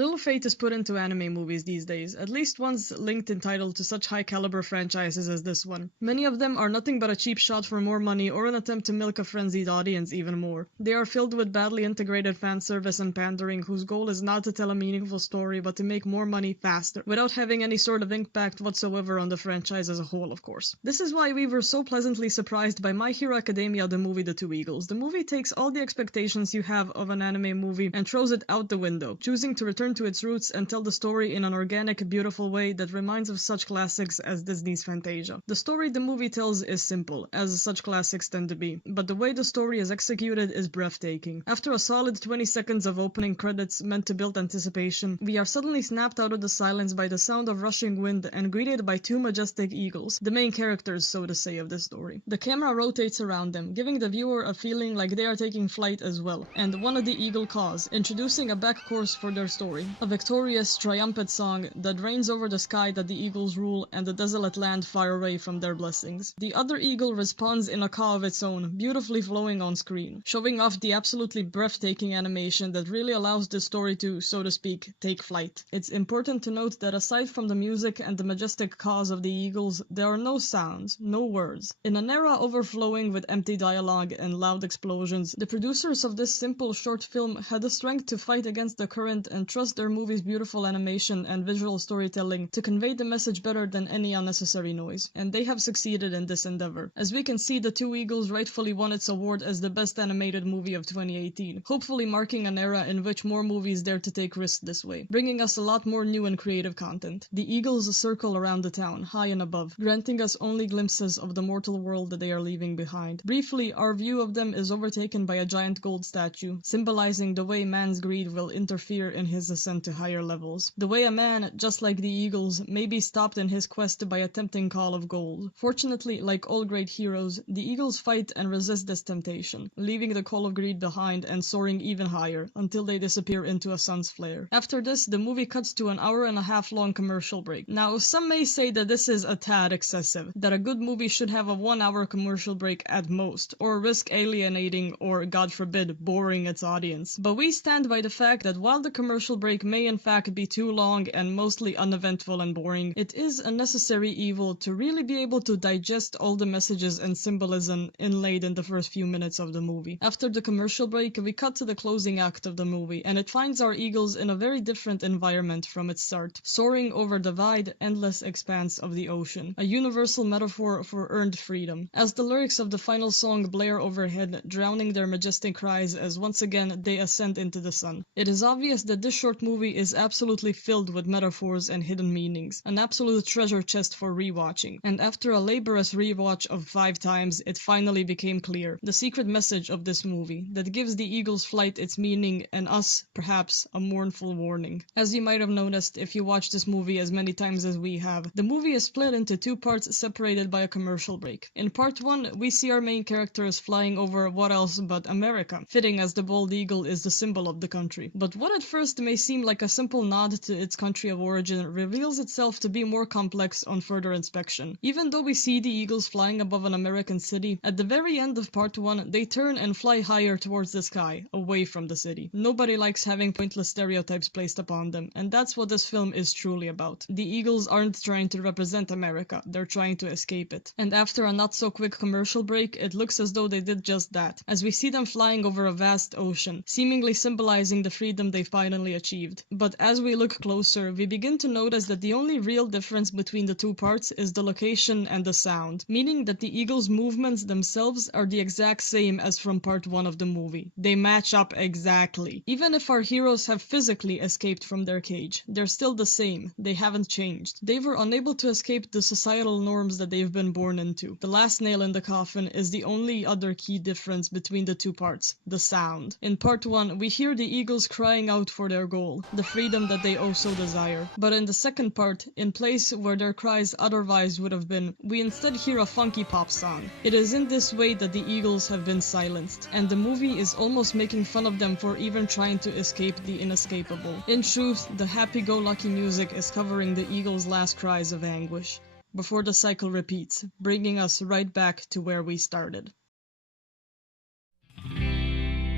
Little faith is put into anime movies these days, at least ones linked and titled to such high-caliber franchises as this one. Many of them are nothing but a cheap shot for more money or an attempt to milk a frenzied audience even more. They are filled with badly integrated fan service and pandering whose goal is not to tell a meaningful story but to make more money faster, without having any sort of impact whatsoever on the franchise as a whole, of course. This is why we were so pleasantly surprised by My Hero Academia, the movie The Two Eagles. The movie takes all the expectations you have of an anime movie and throws it out the window, choosing to return to its roots and tell the story in an organic, beautiful way that reminds of such classics as Disney's Fantasia. The story the movie tells is simple, as such classics tend to be, but the way the story is executed is breathtaking. After a solid 20 seconds of opening credits meant to build anticipation, we are suddenly snapped out of the silence by the sound of rushing wind and greeted by two majestic eagles, the main characters, so to say, of this story. The camera rotates around them, giving the viewer a feeling like they are taking flight as well, and one of the eagle caws, introducing a back course for their story, a victorious, triumphant song that reigns over the sky that the eagles rule and the desolate land far away from their blessings. The other eagle responds in a caw of its own, beautifully flowing on screen, showing off the absolutely breathtaking animation that really allows the story to, so to speak, take flight. It's important to note that aside from the music and the majestic caws of the eagles, there are no sounds, no words. In an era overflowing with empty dialogue and loud explosions, the producers of this simple short film had the strength to fight against the current and trust their movie's beautiful animation and visual storytelling to convey the message better than any unnecessary noise, and they have succeeded in this endeavor. As we can see, The Two Eagles rightfully won its award as the best animated movie of 2018, hopefully marking an era in which more movies dare to take risks this way, bringing us a lot more new and creative content. The eagles circle around the town, high and above, granting us only glimpses of the mortal world that they are leaving behind. Briefly, our view of them is overtaken by a giant gold statue, symbolizing the way man's greed will interfere in his ascent to higher levels. The way a man, just like the eagles, may be stopped in his quest by a tempting call of gold. Fortunately, like all great heroes, the eagles fight and resist this temptation, leaving the call of greed behind and soaring even higher, until they disappear into a sun's flare. After this, the movie cuts to an hour-and-a-half long commercial break. Now, some may say that this is a tad excessive, that a good movie should have a 1-hour commercial break at most, or risk alienating or, God forbid, boring its audience. But we stand by the fact that while the commercial break may in fact be too long and mostly uneventful and boring, it is a necessary evil to really be able to digest all the messages and symbolism inlaid in the first few minutes of the movie. After the commercial break, we cut to the closing act of the movie, and it finds our eagles in a very different environment from its start, soaring over the wide, endless expanse of the ocean, a universal metaphor for earned freedom. As the lyrics of the final song blare overhead, drowning their majestic cries as once again they ascend into the sun. It is obvious that this short movie is absolutely filled with metaphors and hidden meanings, an absolute treasure chest for rewatching. And after a laborious rewatch of 5 times, it finally became clear. The secret message of this movie, that gives the eagle's flight its meaning and us, perhaps, a mournful warning. As you might have noticed if you watched this movie as many times as we have, the movie is split into 2 parts separated by a commercial break. In part 1, we see our main characters flying over what else but America, fitting as the bald eagle is the symbol of the country. But what at first may seem like a simple nod to its country of origin reveals itself to be more complex on further inspection. Even though we see the eagles flying above an American city, at the very end of part 1, they turn and fly higher towards the sky, away from the city. Nobody likes having pointless stereotypes placed upon them, and that's what this film is truly about. The eagles aren't trying to represent America, they're trying to escape it. And after a not-so-quick commercial break, it looks as though they did just that, as we see them flying over a vast ocean, seemingly symbolizing the freedom they've finally achieved. But as we look closer, we begin to notice that the only real difference between the 2 parts is the location and the sound, meaning that the eagles' movements themselves are the exact same as from part 1 of the movie. They match up exactly. Even if our heroes have physically escaped from their cage, they're still the same. They haven't changed. They were unable to escape the societal norms that they've been born into. The last nail in the coffin is the only other key difference between the 2 parts, the sound. In part 1, we hear the eagles crying out for their goal, the freedom that they oh so desire. But in the second part, in place where their cries otherwise would have been, we instead hear a funky pop song. It is in this way that the eagles have been silenced, and the movie is almost making fun of them for even trying to escape the inescapable. In truth, the happy-go-lucky music is covering the eagles' last cries of anguish, before the cycle repeats, bringing us right back to where we started.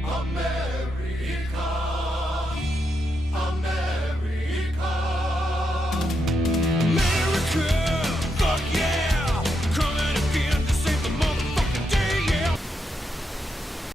Amen.